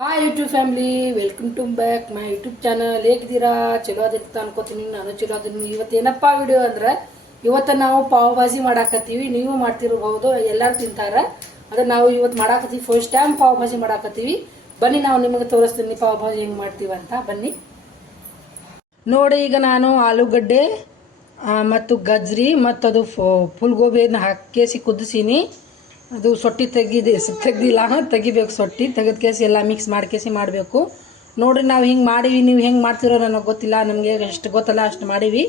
Hi YouTube family welcome to back my YouTube channel ಹೇಗಿದ್ದೀರಾ? ಚಲೋ ಅದಿರ್ತ ಅನ್ಕೋತೀನಿ. ನಾನು ಚಲೋ ಅದೀನಿ ಇವತ್ತು ಏನಪ್ಪ ವಿಡಿಯೋ ಅಂದ್ರೆ, ಇವತ್ತು ನಾವು ಪಾವ್ ಭಾಜಿ ಮಾಡಾಕತ್ತೀವಿ. ನೀವು ಮಾಡ್ತಿರಬಹುದು ಎಲ್ಲರೂ ತಿಂತಾರ. ಅದ ನಾವು ಇವತ್ತು ಮಾಡಾಕತ್ತೀವಿ. ಫಸ್ಟ್ ಟೈಮ್ ಪಾವ್ ಭಾಜಿ ಮಾಡಾಕತ್ತೀವಿ. ಬನ್ನಿ, ನಾವು ನಿಮಗೆ ತೋರಿಸ್ತೀನಿ ಪಾವ್ ಭಾಜಿ ಹೆಂಗೆ ಮಾಡ್ತೀವಿ ಅಂತ. ಬನ್ನಿ. ನೋಡಿ, ಈಗ ನಾನು ಆಲೂಗಡ್ಡೆ ಮತ್ತು ಗಜ್ರಿ ಮತ್ತು ಅದು ಫುಲ್ಗೋಬಿಯನ್ನು ಹಾಕೇಸಿ ಕುದಿಸೀನಿ ಅದು ಸೊಟ್ಟಿ ತೆಗಿದೆ, ತೆಗ್ದಿಲ್ಲ ತೆಗಿಬೇಕು ಸೊಟ್ಟಿ, ತೆಗೆದ ಕೇಸಿ ಎಲ್ಲ ಮಿಕ್ಸ್ ಮಾಡ್ಕೇಸಿ ಮಾಡಬೇಕು. ನೋಡ್ರಿ ನಾವು ಹಿಂಗೆ ಮಾಡೀವಿ, ನೀವು ಹೆಂಗೆ ಮಾಡ್ತಿರೋ ನನಗೆ ಗೊತ್ತಿಲ್ಲ, ನಮಗೆ ಎಷ್ಟು ಗೊತ್ತಲ್ಲ ಅಷ್ಟು ಮಾಡೀವಿ.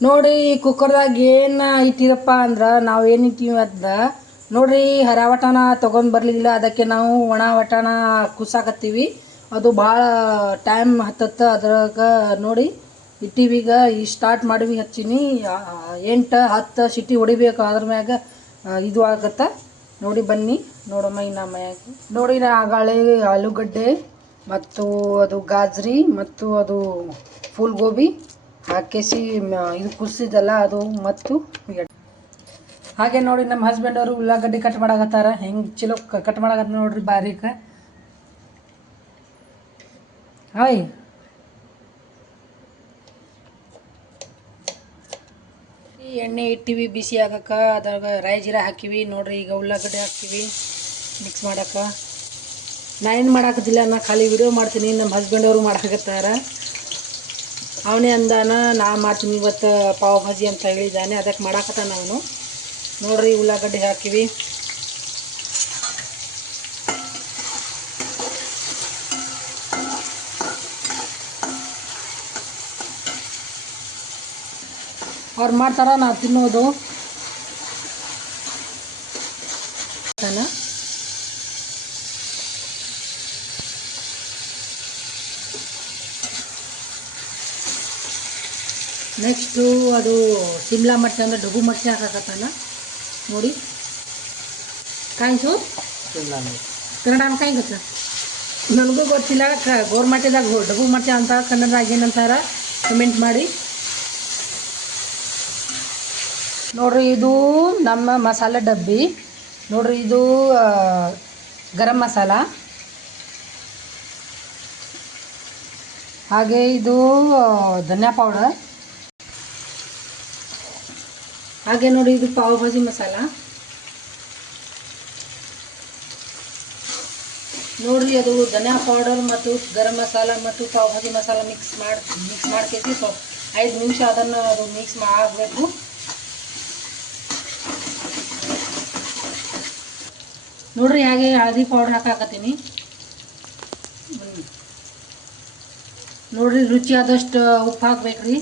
ನೋಡಿ ಕುಕ್ಕರ್ದಾಗ ಏನು ಇಟ್ಟಿರಪ್ಪ ಅಂದ್ರೆ ನಾವು ಏನು ಇಟ್ಟಿವಿ ಅಂತ ನೋಡಿರಿ ಹರ ವಟಾಣ ತೊಗೊಂಡು ಬರಲಿಲ್ಲ, ಅದಕ್ಕೆ ನಾವು ಒಣ ವಟಾಣ ಕುಸಾಕತ್ತೀವಿ. ಅದು ಭಾಳ ಟೈಮ್ ಹತ್ತತ್ತ, ಅದ್ರಾಗ ನೋಡಿ ಇಟ್ಟಿವಿ ಈಗ ಈ ಸ್ಟಾರ್ಟ್ ಮಾಡಿವಿ ಹಚ್ಚೀನಿ ಎಂಟು, ಹತ್ತು ಸಿಟಿ ಹೊಡಿಬೇಕು, ಅದ್ರ ಮ್ಯಾಗ ಇದು ಆಗತ್ತ? ನೋಡಿ ಬನ್ನಿ. ನೋಡಮ್ಮ, ಇನ್ನ ಮ್ಯಾಗ ನೋಡಿ ಆಗಾಳೆ, ಆಲೂಗಡ್ಡೆ, ಮತ್ತು ಅದು ಗಾಜ್ರಿ, ಮತ್ತು ಅದು ಫುಲ್ ಗೋಬಿ ಹಾಕಿಸಿ ಇದು ಕುದಿಸಿದಲ್ಲ ಅದು ಮತ್ತು ಹಾಗೆ ನೋಡಿ, ನಮ್ಮ ಹಸ್ಬೆಂಡ್ ಅವರು ಉಳ್ಳಾಗಡ್ಡಿ ಕಟ್ ಮಾಡಾಕತ್ತಾರ. ಹೆಂಗೆ ಚಲೋ ಕಟ್ ಮಾಡಾಕತ್ತ ನೋಡ್ರಿ ಬಾರೀಕ. ಹಾಯ್. ಈ ಎಣ್ಣೆ ಇಟ್ಟಿವಿ, ಬಿಸಿ ಆಗಕ್ಕೆ ಅದ್ರಾಗ ರಾಯ್ ಜೀರಾ ಹಾಕಿವಿ. ನೋಡ್ರಿ, ಈಗ ಉಳ್ಳಾಗಡ್ಡಿ ಹಾಕ್ತೀವಿ. ಮಿಕ್ಸ್ ಮಾಡಕ್ಕೆ ನಾನೇನು ಮಾಡಾಕದಿಲ್ಲ ನಾ ಖಾಲಿ ವಿಡಿಯೋ ಮಾಡ್ತೀನಿ. ನಮ್ಮ ಹಸ್ಬೆಂಡ್ ಅವರು ಮಾಡಾಕತ್ತಾರ. ಅವನೇ ಅಂದಾನ, ನಾ ಮಾಡ್ತೀನಿ ಇವತ್ತು ಪಾವ್ ಭಾಜಿ ಅಂತ ಹೇಳಿದ್ದಾನೆ ಅದಕ್ಕೆ ಮಾಡಾಕತ್ತಾನ ಅವನು. ನೋಡ್ರಿ, ಉಳ್ಳಾಗಡ್ಡೆ ಹಾಕಿವಿ. ಅವ್ರು ಮಾಡ್ತಾರ ನಾವು ತಿನ್ನೋದು. ತಾನ? ನೆಕ್ಸ್ಟು ಅದು ಸಿಮ್ಲಾ ಮಟ್ಟೆ ಅಂದ್ರೆ ಡಬ್ಬು ಮಟ್ಟೆ ಹಾಕಕತ್ತಾನ ನೋಡಿ. ಕಾಯಿಸು ಕನ್ನಡ ಗೊತ್ತ ನನಗೂ ಗೊತ್ತಿಲ್ಲ ಕ ಗೋರ್ಮಟ್ಟೆದಾಗ ಡಬ್ಬು ಮಟ್ಟೆ ಅಂತ ಕನ್ನಡದಾಗ ಏನಂತಾರ? ಕಮೆಂಟ್ ಮಾಡಿ. ನೋಡ್ರಿ, ಇದು ನಮ್ಮ ಮಸಾಲೆ ಡಬ್ಬಿ. ನೋಡ್ರಿ, ಇದು ಗರಂ ಮಸಾಲ. ಹಾಗೆ ಇದು ಧನಿಯಾ ಪೌಡರ್ ಹಾಗೆ ನೋಡಿ ಇದು ಪಾವ್ ಭಾಜಿ ಮಸಾಲ. ನೋಡ್ರಿ, ಅದು ಧನಿಯಾ ಪೌಡರ್ ಮತ್ತು ಗರಂ ಮಸಾಲ ಮತ್ತು ಪಾವ್ ಭಾಜಿ ಮಸಾಲ ಮಿಕ್ಸ್ ಮಾಡಿ ಮಿಕ್ಸ್ ಮಾಡ್ಕೈತಿ ಸ್ವಲ್ಪ ಐದು ನಿಮಿಷ ಅದನ್ನು ಅದು ಮಿಕ್ಸ್ ಮಾಡಬೇಕು ನೋಡ್ರಿ ಹಾಗೆ ಹಳದಿ ಪೌಡ್ರ್ ಹಾಕಾಕತ್ತೀನಿ. ನೋಡ್ರಿ ರುಚಿ ಆದಷ್ಟು ಉಪ್ಪು ಹಾಕ್ಬೇಕ್ರಿ.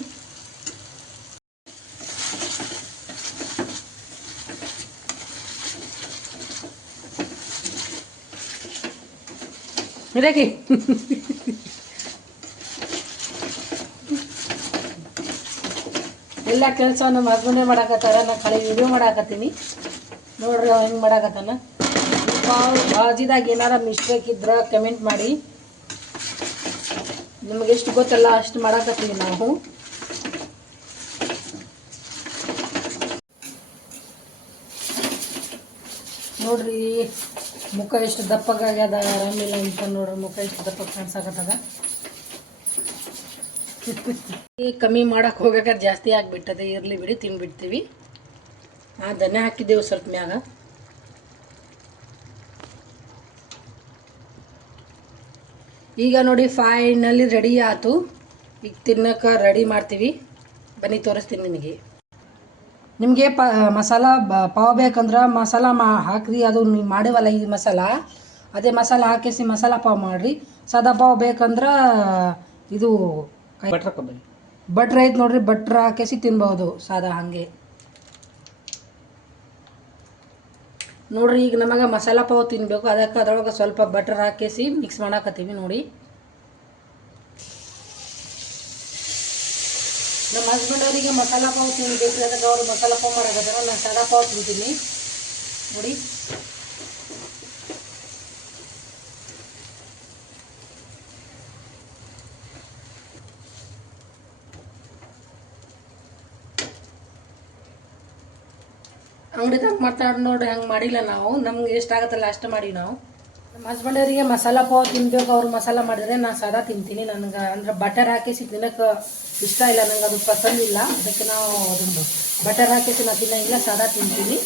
ಇರಾಕಿ ಎಲ್ಲ ಕೆಲಸ ನಮ್ಮ ಹಸ್ಬೆಂಡೇ ಮಾಡಾಕತ್ತಾರ, ನಾ ಕಳೆ ವಿಡಿಯೋ ಮಾಡಾಕತ್ತೀನಿ. ನೋಡ್ರಿ ಅವ ಹೆಂಗೆ ಮಾಡಾಕತ್ತಾನ. ಪಾವ್ ಭಾಜಿದಾಗ ಏನಾರ ಮಿಸ್ಟೇಕ್ ಇದ್ರೆ ಕಮೆಂಟ್ ಮಾಡಿ. ನಿಮ್ಗೆ ಎಷ್ಟು ಗೊತ್ತಲ್ಲ, ಅಷ್ಟು ಮಾಡಾಕತ್ತೀವಿ ನಾವು. ನೋಡ್ರಿ, ಮುಖ ಎಷ್ಟು ದಪ್ಪಗಾಗ್ಯದ ಆರಾಮಿಲ್ಲ ಅಂತ ನೋಡ್ರಿ, ಮುಖ ಎಷ್ಟು ದಪ್ಪ ಕಾಣಿಸಾಕತ್ತದ. ಕಮ್ಮಿ ಮಾಡಕ್ಕೆ ಹೋಗಾಕ ಜಾಸ್ತಿ ಆಗಿಬಿಟ್ಟದೆ, ಇರಲಿ ಬಿಡಿ, ತಿನ್ಬಿಡ್ತೀವಿ. ಆ ದನ ಹಾಕಿದ್ದೇವೆ ಸ್ವಲ್ಪ ಮ್ಯಾಗ. ಈಗ ನೋಡಿ ಫೈನಲಿ ರೆಡಿ ಆಯಿತು. ಈಗ ತಿನ್ನಕ್ಕೆ ರೆಡಿ ಮಾಡ್ತೀವಿ. ಬನ್ನಿ ತೋರಿಸ್ತೀನಿ ನಿಮಗೆ. ನಿಮಗೆ ಪ ಮಸಾಲ ಬ ಪಾವ್ ಬೇಕಂದ್ರೆ ಮಸಾಲ ಮಾ ಹಾಕ್ರಿ. ಅದು ನೀವು ಮಾಡೇವಲ್ಲ ಈ ಮಸಾಲ. ಅದೇ ಮಸಾಲ ಹಾಕಿಸಿ ಮಸಾಲ ಪಾವ್ ಮಾಡಿರಿ. ಸಾದಾ ಪಾವ್ ಬೇಕಂದ್ರೆ ಇದು ಬಟ್ರ್ ಕೊಬ್ಬರಿ ಬಟ್ರ್ ಐತೆ ನೋಡಿರಿ ಬಟ್ರ್ ಹಾಕಿಸಿ ತಿನ್ಬೋದು ಸಾದಾ ಹಾಗೆ. ನೋಡ್ರಿ, ಈಗ ನಮಗೆ ಮಸಾಲ ಪಾವ್ ತಿನ್ನಬೇಕು ಅದಕ್ಕೆ ಅದ್ರೊಳಗೆ ಸ್ವಲ್ಪ ಬಟರ್ ಹಾಕಿಸಿ ಮಿಕ್ಸ್ ಮಾಡಾಕತ್ತೀವಿ ನೋಡಿ. ನಮ್ಮ ಹಸ್ಬೆಂಡ್ ಅವರಿಗೆ ಮಸಾಲ ಪಾವ್ ತಿನ್ಬೇಕು ಅದಕ್ಕೆ ಅವರು ಮಸಾಲ ಪಾವ್ ಮಾಡಕತ್ತಾರ, ನಾನು ಸಾದಾ ಪಾವ್ ತಿಂತೀನಿ. ನೋಡಿ. ಅಂಗಡಿದಾಗ ಮಾತಾಡಿ ನೋಡಿ ಹಂಗೆ ಮಾಡಿಲ್ಲ ನಾವು. ನಮ್ಗೆ ಎಷ್ಟಾಗತ್ತಲ್ಲ ಅಷ್ಟು ಮಾಡಿ ನಾವು. ನಮ್ಮ ಹಸ್ಬೆಂಡವರಿಗೆ ಮಸಾಲ ಪಾವ್ ತಿನ್ಬೇಕು, ಅವ್ರು ಮಸಾಲ ಮಾಡಿದ್ರೆ ನಾನು ಸಾದಾ ತಿಂತೀನಿ. ನನಗೆ ಅಂದ್ರೆ ಬಟರ್ ಹಾಕಿಸಿ ತಿನ್ನಕ್ಕೆ ಇಷ್ಟ ಇಲ್ಲ, ನಂಗೆ ಅದು ಪಸಂದ್ ಇಲ್ಲ. ಅದಕ್ಕೆ ನಾವು ಅದನ್ನು ಬಟರ್ ಹಾಕಿಸಿ ನಾನು ತಿನ್ನಂಗಿಲ್ಲ ಸಾದಾ ತಿಂತೀನಿ.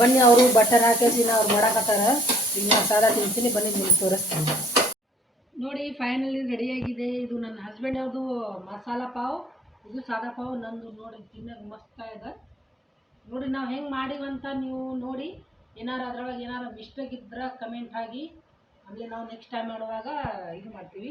ಬನ್ನಿ ಅವರು ಬಟರ್ ಹಾಕಿಸಿ ನಾ ಅವ್ರು ಮಾಡಾಕತ್ತಾರ ಈಗ ನಾನು ಸಾದಾ ತಿಂತೀನಿ. ಬನ್ನಿ ನಿಮ್ಗೆ ತೋರಿಸ್ತೀನಿ. ನೋಡಿ ಫೈನಲಿ ರೆಡಿಯಾಗಿದೆ ಇದು ನನ್ನ ಹಸ್ಬೆಂಡ್ ಅವ್ರದ್ದು ಮಸಾಲ ಪಾವ್. ಇದು ಸಾದಾ ಪಾವ್. ನಂದು ನೋಡಿ ತಿನ್ನಕ್ಕೆ ಮಸ್ತ್ ಇದೆ ನೋಡಿ ನಾವು ಹೆಂಗೆ ಮಾಡಿವಂತ ನೀವು ನೋಡಿ. ಏನಾರು ಅದ್ರೊಳಗೆ ಏನಾರು ಮಿಸ್ಟೇಕ್ ಇದ್ರೆ ಕಮೆಂಟ್ ಆಗಿ ಆಮೇಲೆ ನಾವು ನೆಕ್ಸ್ಟ್ ಟೈಮ್ ಮಾಡುವಾಗ ಇದು ಮಾಡ್ತೀವಿ.